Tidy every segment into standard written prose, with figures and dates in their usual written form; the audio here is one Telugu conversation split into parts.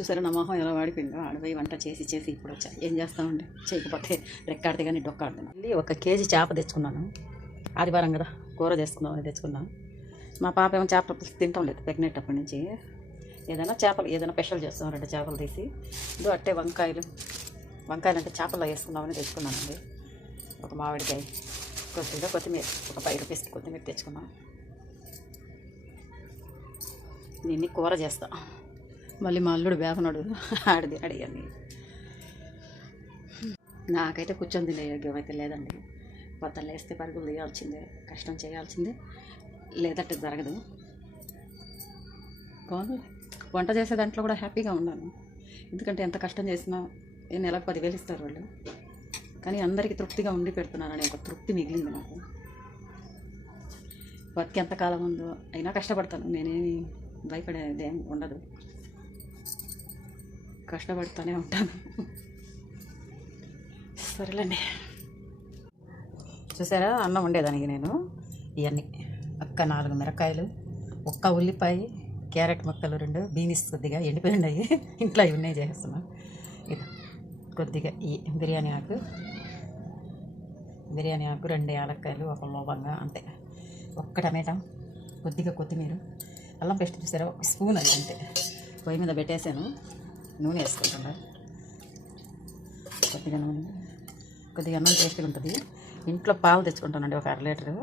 చూసారా నా మొహం ఎలా వాడిపోయిందో. ఆడపోయి వంట చేసి చేసి ఇప్పుడు వచ్చా. ఏం చేస్తామండి, చేయకపోతే రెక్కాడితే కానీ డొక్కాడుతుంది. మళ్ళీ 1 కేజీ చేప తెచ్చుకున్నాను. ఆదివారం కదా, కూర చేసుకుందామని తెచ్చుకున్నాను. మా పాప ఏమో చేపల పులుసు తింటాం లేదు ప్రెగ్నెంట్ అప్పటి నుంచి. ఏదైనా చేపలు ఏదైనా స్పెషల్ చేస్తాం, 2 చేపలు తీసి ఇదో అట్టే వంకాయలు అంటే చేపల్లో వేసుకుందామని తెచ్చుకున్నానండి. ఒక మామిడికాయ, కొద్దిగా కొత్తిమీర, ఒక 5 రూపీస్కి కొత్తిమీర తెచ్చుకున్నాం. దీన్ని కూర చేస్తా. మళ్ళీ మా అల్లుడు వేపనాడు ఆడిది అడిగాను. నాకైతే కూర్చొని తినే యోగ్యం అయితే లేదండి. పొద్దున్న లేస్తే పరుగులు తీయాల్సిందే, కష్టం చేయాల్సిందే, లేదంటే జరగదు. బాగుంది వంట చేసే దాంట్లో కూడా హ్యాపీగా ఉన్నాను. ఎందుకంటే ఎంత కష్టం చేసినా నెలకు 10,000 ఇస్తారు వాళ్ళు, కానీ అందరికీ తృప్తిగా ఉండి పెడుతున్నానని ఒక తృప్తి మిగిలింది నాకు. బతికి ఎంతకాలం ఉందో అయినా కష్టపడతాను, నేనేమి భయపడేది ఏం ఉండదు, కష్టపడుతూనే ఉంటాను. సరేలేండి. చూసారా అన్నం వండేదానికి నేను ఇవన్నీ 4 మిరకాయలు, 1 ఉల్లిపాయ, క్యారెట్ ముక్కలు 2, బీన్స్ కొద్దిగా ఎండిపోయినాయి ఇంట్లో ఇవి ఉన్నాయి చేస్తున్నాను. ఇది కొద్దిగా ఈ బిర్యానీ ఆకు 2 యాలక్కాయలు, 1 లవంగా, అంతే. 1 టమాటా, కొద్దిగా కొత్తిమీర, అల్లం పేస్ట్ చూసారా 1 స్పూన్ అది అంతే. పొయ్యి మీద పెట్టేసాను, నూనె వేసుకుంటున్నా. కొద్దిగా నూనె, కొద్దిగా అన్నం టేస్ట్గా ఉంటుంది. ఇంట్లో పాలు తెచ్చుకుంటానండి, 1 1/2 లీటరు.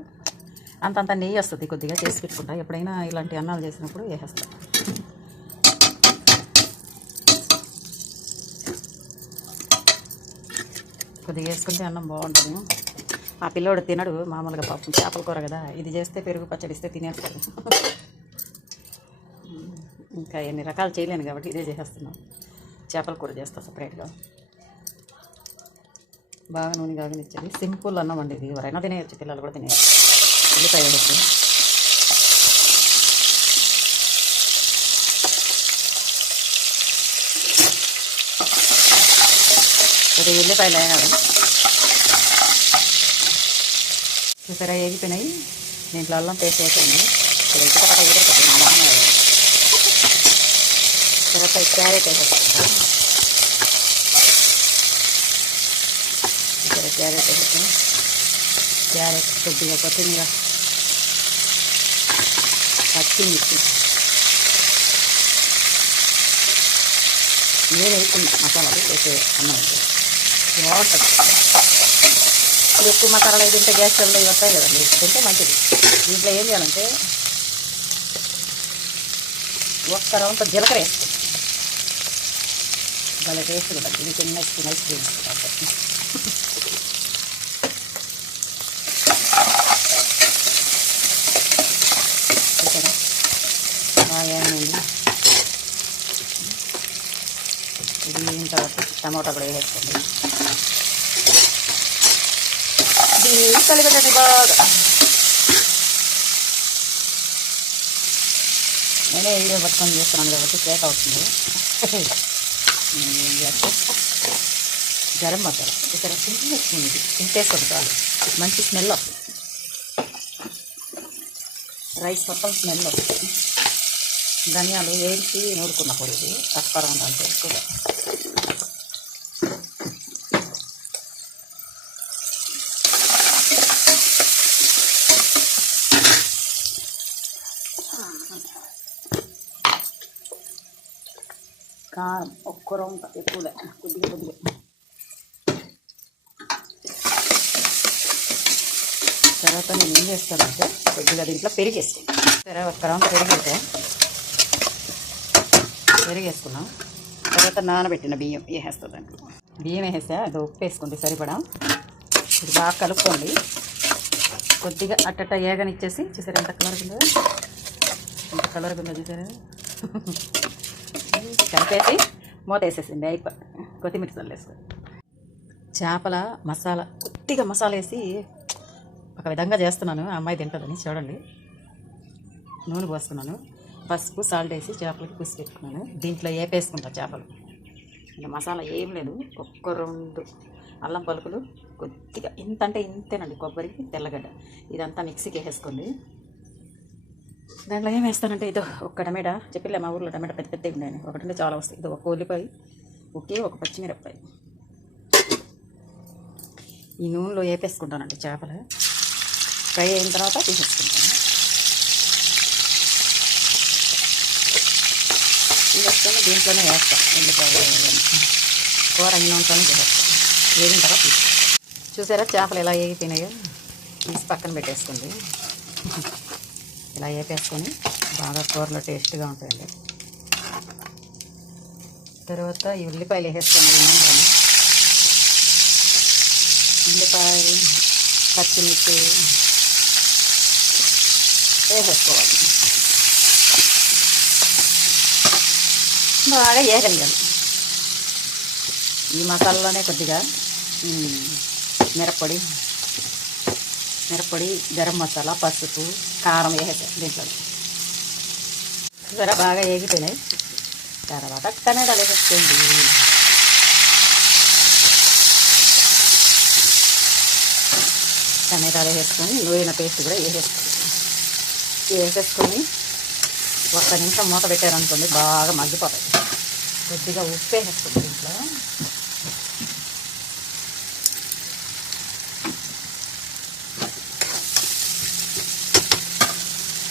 అంతంత నెయ్యి వస్తుంది, కొద్దిగా చేసి పెట్టుకుంటా. ఎప్పుడైనా ఇలాంటి అన్నాలు చేసినప్పుడు వేసేస్తా. కొద్దిగా వేసుకుంటే అన్నం బాగుంటుంది. ఆ పిల్లోడు తినడు మామూలుగా, పాపం చేపల కూర కదా, ఇది చేస్తే పెరుగు పచ్చడిస్తే తినేస్తాడు. ఇంకా ఎన్ని రకాలు చేయలేను కాబట్టి ఇదే చేసేస్తున్నాను. చేపల కూర చేస్తా సపరేట్గా. బాగా నూనె కాగనిచ్చేది. సింపుల్ అన్నం అండి ఇది, ఎవరైనా తినేయచ్చు, పిల్లలు కూడా తినేయచ్చు. ఉల్లిపాయ వేసి కొద్దిగా ఉల్లిపాయలు వేయాలి. చూసారా వేగిపోయినాయి. దీంట్లో అల్లం పేస్ట్ వేసేయండి. తర్వాత క్యారెట్ వేసేస్తాను. క్యారెట్ వేసేస్తాను. క్యారెట్, కొద్దిగా కొత్తిమీర, పచ్చిమిర్చి, నేను వేసుకున్న మసాలాలు వేసే అన్నం బాగుంటుంది. ఇప్పుడు ఎక్కువ మసాలాలు అయితే తింటే గ్యాస్ ట్రబుల్ ఇవి వస్తాయి కదండి, తింటే మంచిది. దీంట్లో ఏం చేయాలంటే 1 రౌండ్ జీలకర్ర వేస్తుంది, భలే టేస్ట్ ఉంటుంది. ఇది చిన్న స్పూన్ ఐస్ క్రీమ్ బాగా. ఇది అయిన తర్వాత టమాటా కూడా వేసుకోండి. ఇది కలిపెట్టండి బాగా. నేనే వీడియో పట్టుకొని చేస్తున్నాను కాబట్టి కేక్ అవుతుంది. గరం మసాలా ఇక్కడ చిన్న స్పూన్, ఇది ఇంటేసుకోండి చాలు, మంచి స్మెల్ వస్తుంది. రైస్ మొత్తం స్మెల్ వస్తుంది. ధనియాలు వేసి నూరుకున్న పొడి, ఇది పసుపరం అంటే ఎక్కువగా. కారం 1 రౌండ్ ఎక్కువలే, కొద్దిగా తర్వాత నేను ఏం చేస్తానంటే కొద్దిగా దీంట్లో పెరిగేస్తాను. సరే 1 రౌండ్ పెరిగేసుకున్నాం. తర్వాత నానబెట్టిన బియ్యం వేసేస్తా. దాంట్లో బియ్యం వేసేస్తే అది ఉప్పు వేసుకుంటే సరిపడా. ఇది బాగా కలుపుకోండి. కొద్దిగా అట్టట ఏగనిచ్చేసి, చూసారా ఎంత కలర్గా ఉందో చూసారా. కలిపేసి మూత వేసేసింది, అయిపోయి కొత్తిమీర చల్లేసుకోండి. చేపల మసాలా, కొద్దిగా మసాలా వేసి ఒక విధంగా చేస్తున్నాను, అమ్మాయి తింటుందని చూడండి. నూనె పోసుకున్నాను, పసుపు సాల్ట్ వేసి చేపలకి పుసి పెట్టుకున్నాను. దీంట్లో వేపేసుకుంటా చేపలు. ఇంకా మసాలా ఏం లేదు, 1 రౌండ్ అల్లం పలుకులు, కొద్దిగా ఇంత అంటే ఇంతేనండి, కొబ్బరికి తెల్లగడ్డ, ఇదంతా మిక్సీకి వేసేసుకోండి. దాంట్లో ఏం వేస్తానంటే ఇది ఒక టమాటా చెప్పిలే, మా ఊర్లో టమాటా పెద్ద పెద్దగా ఉండేది, ఒకటి చాలా వస్తాయి. ఇది ఒక ఉల్లిపాయ, ఒక పచ్చిమిరపకాయ. ఈ నూనెలో వేపేసుకుంటానండి చేపలు. ఫ్రై అయిన తర్వాత తీసేసుకుంటాను. తీసేసుకొని దీంట్లోనే వేస్తాను. ఉల్లిపాయ కూర అయిన ఉంటేనే చేసేస్తాను. వేగిన తర్వాత చూసారా చేపలు ఎలా వేగిపోయినాయో, తీసి పక్కన పెట్టేసుకోండి. ఇలా వేపేసుకొని బాగా కూరలో టేస్ట్గా ఉంటాయండి. తర్వాత ఈ ఉల్లిపాయలు వేసేసుకోండి. ఉల్లిపాయలు, పచ్చిమిర్చి వేసేసుకోవాలి. బాగా వేగలిగాను. ఈ మసాలాలోనే కొద్దిగా మిరప్పొడి, గరం మసాలా, పసుపు, కారం వేసేసాను దీంట్లో. జర బాగా వేగిపోయినాయి. తర్వాత టమాటాలు వేసేసుకోండి. టమాటాలు వేసుకొని నూనె పేస్ట్ కూడా వేసేసుకొని ఒక్క నిమిషం మూత పెట్టారనుకోండి బాగా మగ్గిపోతాయి. కొద్దిగా ఉప్పు వేసేస్తుంది దీంట్లో.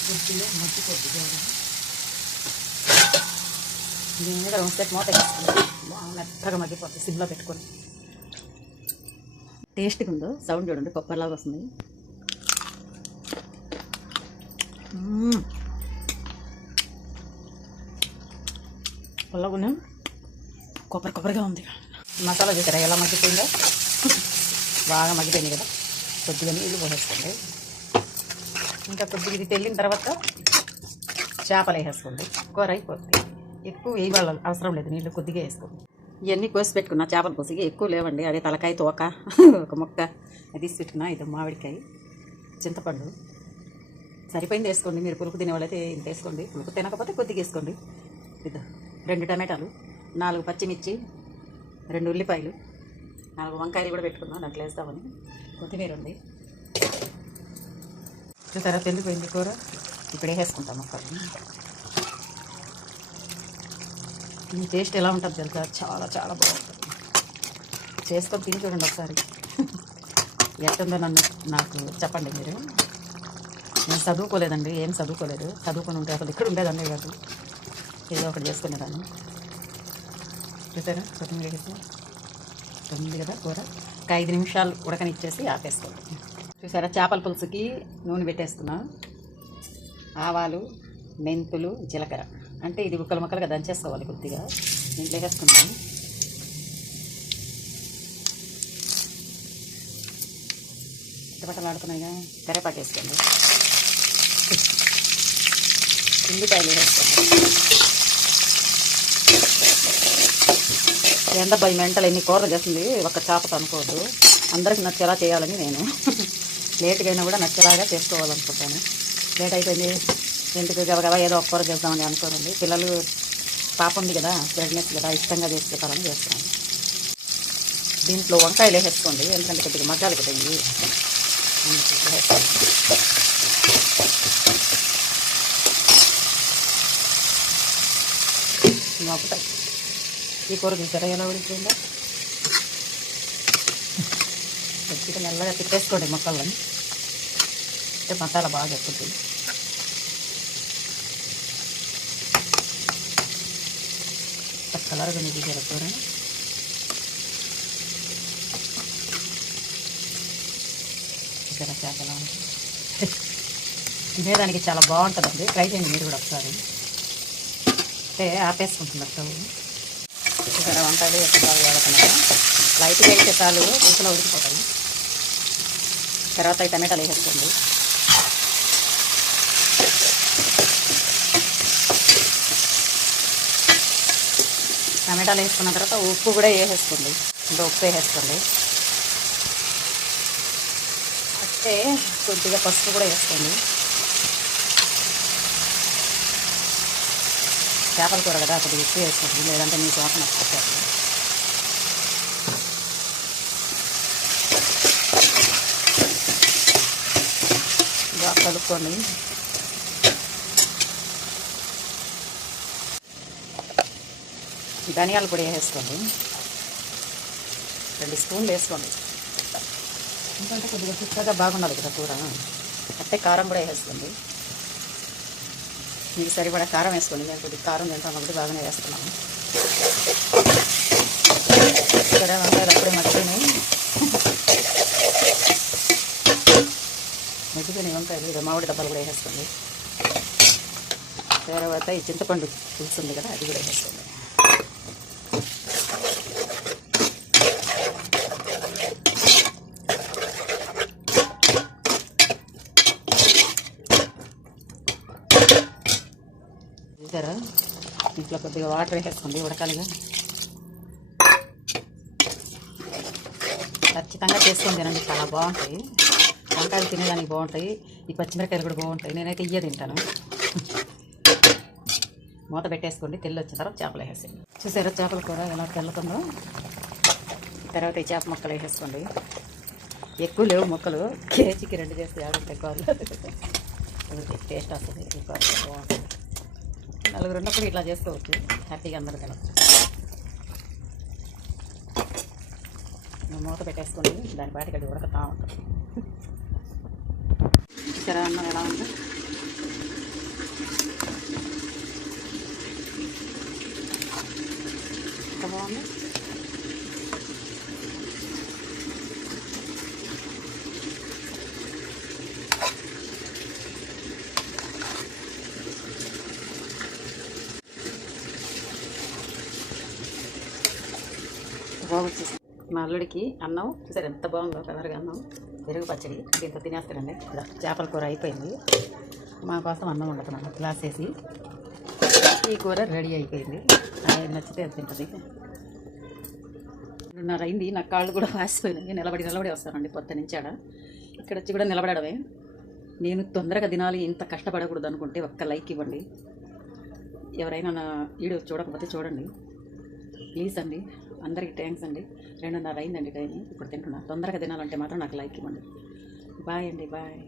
కొద్దిగా మగ్గిపోద్ది. దీని మీద ఉంచేపు మూత వేసుకుంది బాగా మెత్తగా మగ్గిపోతుంది. సిమ్లో పెట్టుకొని టేస్ట్గా ఉందో సౌండ్ చూడండి, కొబ్బరిలాగా వస్తుంది. పుల్లగున్నా కొబ్బరిగా ఉంది. మసాలా చూసారా ఎలా మగ్గిపోయిందో, బాగా మగ్గిపోయింది కదా. కొద్దిగా నీళ్ళు పోసేసుకోండి. ఇంకా కొద్దిగా ఇది తెల్లిన తర్వాత చేపలు వేసేసుకోండి. కూర అయిపోతుంది. ఎక్కువ వేయాలి అవసరం లేదు, నీళ్ళు కొద్దిగా వేసుకోండి. ఇవన్నీ కోసి పెట్టుకున్నా చేపల కోసి ఎక్కువ లేవండి. అదే తలకాయ, తోక, ఒక ముక్క అది తీసి పెట్టుకున్నా. ఇది మామిడికాయ, చింతపండు సరిపోయింది వేసుకోండి. మీరు పులుపు తినేవాళ్ళైతే ఇంత వేసుకోండి, పులుపు తినకపోతే కొద్దిగా వేసుకోండి. ఇది 2 టమాటాలు, 4 పచ్చిమిర్చి, 2 ఉల్లిపాయలు, 4 వంకాయలు కూడా పెట్టుకున్నాం దాంట్లో వేస్తామని. కొత్తిమీర ఉంది. చూసారా పెళ్ళిపోయింది కూర. ఇప్పుడే వేసుకుంటాం మొక్కలు. ఈ టేస్ట్ ఎలా ఉంటుంది తెలుసా, చాలా చాలా బాగుంటుంది. చేసుకొని తిని చూడండి ఒకసారి. ఎట్టుందో నాకు చెప్పండి మీరు. నేను చదువుకోలేదండి, ఏం చదువుకోలేదు. చదువుకొని ఉంటే అసలు ఇక్కడ ఉండేదండి కాదు, ఏదో ఒకటి చేసుకునేదాన్ని. చూసారా కొత్తిమీర వేసి ఉంది కదా కూర. ఒక 5 నిమిషాలు ఉడకనిచ్చేసి ఆపేసుకోండి. చూసారా చేపల పులుసుకి నూనె పెట్టేసుకున్నా. ఆవాలు, మెంతులు, జీలకర్ర, అంటే ఇది ముక్కలుగా దంచేసుకోవాలి. కొద్దిగా దీంట్లో వేసుకున్నాను. బట్టలాడుతున్నాయిగా. కరివేపాకు వేసుకోండి. ఉల్లిపాయలు వేసుకోండి. ఎంత భయం మెంటలు ఎన్ని కూరలు చేస్తుంది ఒక చేపతో అనుకోవద్దు. అందరికి నచ్చేలా చేయాలని నేను లేట్గా అయినా కూడా నచ్చేలాగా చేసుకోవాలనుకుంటాను. లేట్ అయిపోయింది ఎందుకు గబగబా ఏదో ఒక కూర చేద్దామని అనుకోనండి. పిల్లలు పాప ఉంది కదా, ప్రెగ్నెన్సీ కదా, ఇష్టంగా చేసి పెట్టాలని చేస్తున్నాను. దీంట్లో వంకాయలు వేసేసుకోండి, ఎందుకంటే కొద్దిగా మగ్గాలి కదా ఇవి. మొక్కుతాయి. ఈ కూర చూసారా ఎలా ఉడికిందో. కొద్దిగా మెల్లగా తిప్పేసుకోండి మొక్కలని, అంటే మసాలా బాగా ఎక్కుతుంది. కలర్గా మీకు కూర చూసారా చేపలా ఉంటుంది. తినేదానికి చాలా బాగుంటుందండి. ట్రై చేయండి మీరు కూడా ఒకసారి. అంటే ఆపేసుకుంటున్నారు స్టవ్. చూసారా వంకాయలు ఎక్కువ బాగా వేడుతున్నాయి. లైట్గా వేస్తే చాలు పులుసులో ఉడికిపోతాయి. తర్వాత ఈ టమాటాలు వేసేసుకోండి. టమాటాలు వేసుకున్న తర్వాత ఉప్పు కూడా వేసేసుకోండి. ఇంకా ఉప్పు వేసేసుకోండి. అంటే కొద్దిగా పసుపు కూడా వేసుకోండి. చేపల కూర కదా కొద్దిగా ఉప్పు వేసుకోండి, లేదంటే మీ వాసన వచ్చేస్తుంది. బాగా కలుపుకోండి. ధనియాల పొడి వేసుకోండి, 2 స్పూన్లు వేసుకోండి. ఎందుకంటే కొద్దిగా చిక్కగా బాగుండాలి కదా కూర. అంటే కారం కూడా వేసుకోండి, మీకు సరిపడా కారం వేసుకోండి. నేను కొద్దిగా కారం తింటాం కాబట్టి బాగానే వేస్తున్నాను. ఇక్కడ వంకాయలు అప్పుడే మగ్గిపోయినాయి వంకాయలు. ఇది మామిడి డబ్బాలు కూడా వేసుకోండి. తర్వాత ఈ చింతపండు పులుసు ఉంది కదా, అది కూడా వేసుకోండి. చూసారా, ఇంట్లో కొద్దిగా వాటర్ వేసేసుకోండి, ఉడకాలిగా. ఖచ్చితంగా చేసుకొని తినండి, చాలా బాగుంటాయి. వంకాయలు తినేదానికి బాగుంటాయి, ఈ పచ్చిమిరకాయలు కూడా బాగుంటాయి. నేనైతే ఇయ్య తింటాను. మూత పెట్టేసుకోండి, తెల్లి వచ్చిన తర్వాత చేపలు వేసేయండి. చూసారా చేపల కూర ఎలా తెల్లుతుందో. తర్వాత ఈ చేప ముక్కలు వేసేసుకోండి. ఎక్కువ లేవు ముక్కలు, కేజీకి 2 చేస్తే ఆడుంటాయి కూరలు. టేస్ట్ వస్తుంది, ఈ కూర బాగుంటుంది. 4 ఉన్నప్పుడు ఇట్లా చేసుకోవచ్చు, హ్యాపీగా అందరూ తినచ్చు. మూత పెట్టేసుకోండి, దాని బాటికి అది ఉడకతా ఉంటుంది. చూసారా అన్నం ఎలా ఉందో. ఎంత బాగుంది. బాగుంది. మా అల్లుడికి అన్నం చూసారు ఎంత బాగుందో, కలర్గా అన్నం, పెరుగు పచ్చడి, దీంతో తినేస్తారండి. చేపల కూర అయిపోయింది. మా కోసం అన్నం వండుతున్నాను గ్లాస్ వేసి. ఈ కూర రెడీ అయిపోయింది. అది నచ్చితే అది తింటుంది. 2:30 అయింది, నా కాళ్ళు కూడా వాసిపోయినాయి. నిలబడి వస్తానండి పొద్దునుంచి ఆడ. ఇక్కడ వచ్చి కూడా నిలబడమే. నేను తొందరగా తినాలి, ఇంత కష్టపడకూడదు అనుకుంటే ఒక్క లైక్ ఇవ్వండి. ఎవరైనా నా వీడియో చూడకపోతే చూడండి ప్లీజ్ అండి. అందరికీ థ్యాంక్స్ అండి. 2:30 అయిందండి టైం, ఇప్పుడు తింటున్నా. తొందరగా తినాలంటే మాత్రం నాకు లైక్ ఇవ్వండి. బాయ్ అండి, బాయ్.